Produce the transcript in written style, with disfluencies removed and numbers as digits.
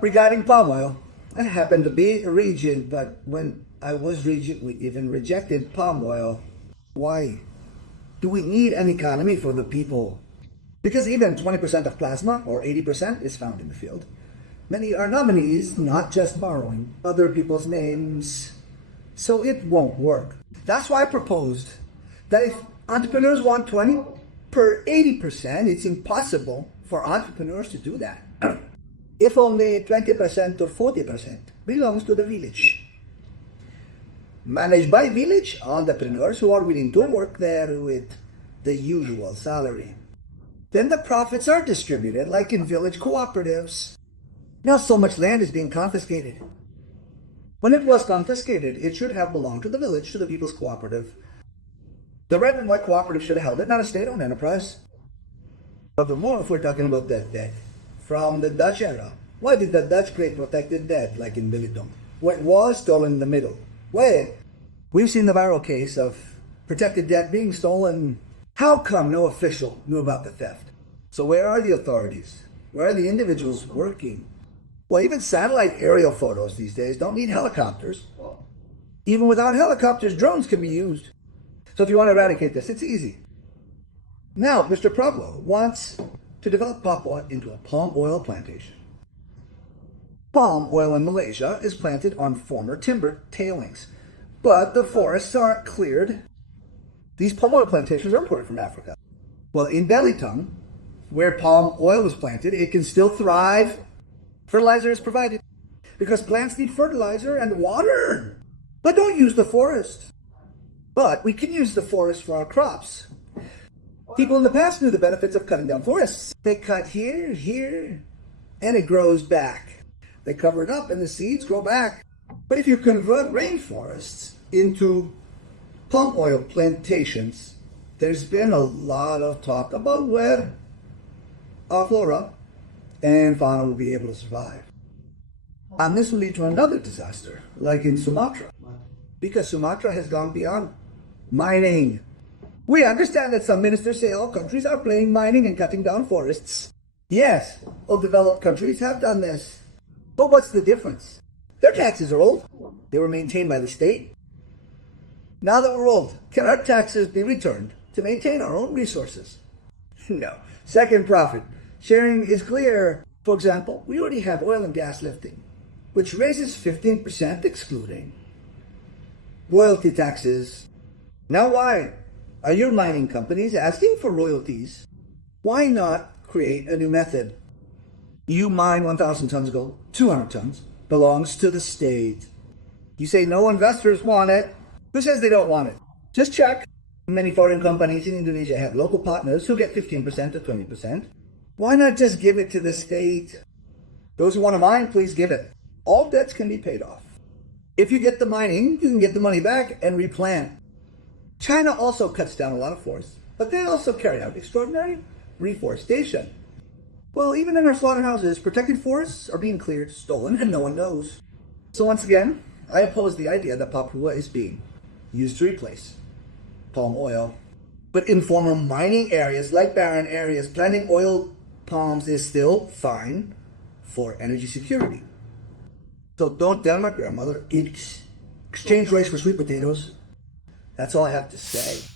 Regarding palm oil, I happen to be a region, but when I was region, we even rejected palm oil. Why? Do we need an economy for the people? Because even 20% of plasma, or 80%, is found in the field. Many are nominees, not just borrowing other people's names. So it won't work. That's why I proposed that if entrepreneurs want 20 per 80%, it's impossible for entrepreneurs to do that. If only 20% or 40% belongs to the village. Managed by village entrepreneurs who are willing to work there with the usual salary. Then the profits are distributed like in village cooperatives. Now so much land is being confiscated. When it was confiscated, it should have belonged to the village, to the people's cooperative. The red and white cooperative should have held it, not a state-owned enterprise. Furthermore, if we're talking about that debt from the Dutch era, why did the Dutch create protected debt like in Bilidom? What was stolen in the middle? Well, we've seen the viral case of protected debt being stolen. How come no official knew about the theft? So where are the authorities? Where are the individuals working? Well, even satellite aerial photos these days don't need helicopters. Even without helicopters, drones can be used. So if you want to eradicate this, it's easy. Now, Mr. Prabowo wants to develop Papua into a palm oil plantation. Palm oil in Malaysia is planted on former timber tailings, but the forests aren't cleared. These palm oil plantations are imported from Africa. Well, in Belitung, where palm oil was planted, it can still thrive. Fertilizer is provided because plants need fertilizer and water. But don't use the forest. But we can use the forest for our crops. People in the past knew the benefits of cutting down forests. They cut here, here, and it grows back. They cover it up and the seeds grow back. But if you convert rainforests into palm oil plantations, there's been a lot of talk about where our flora and fauna will be able to survive. And this will lead to another disaster, like in Sumatra, because Sumatra has gone beyond mining. We understand that some ministers say all countries are playing mining and cutting down forests. Yes, all developed countries have done this. But what's the difference? Their taxes are old. They were maintained by the state. Now that we're old, can our taxes be returned to maintain our own resources? No. Second profit. Sharing is clear. For example, we already have oil and gas lifting, which raises 15% excluding royalty taxes. Now why are your mining companies asking for royalties? Why not create a new method? You mine 1,000 tons of gold, 200 tons belongs to the state. You say no investors want it. Who says they don't want it? Just check. Many foreign companies in Indonesia have local partners who get 15% to 20%. Why not just give it to the state? Those who want to mine, please give it. All debts can be paid off. If you get the mining, you can get the money back and replant. China also cuts down a lot of forests, but they also carry out extraordinary reforestation. Well, even in our slaughterhouses, protected forests are being cleared, stolen, and no one knows. So once again, I oppose the idea that Papua is being used to replace palm oil. But in former mining areas, like barren areas, planting oil palms is still fine for energy security. So don't tell my grandmother, exchange rice for sweet potatoes. That's all I have to say.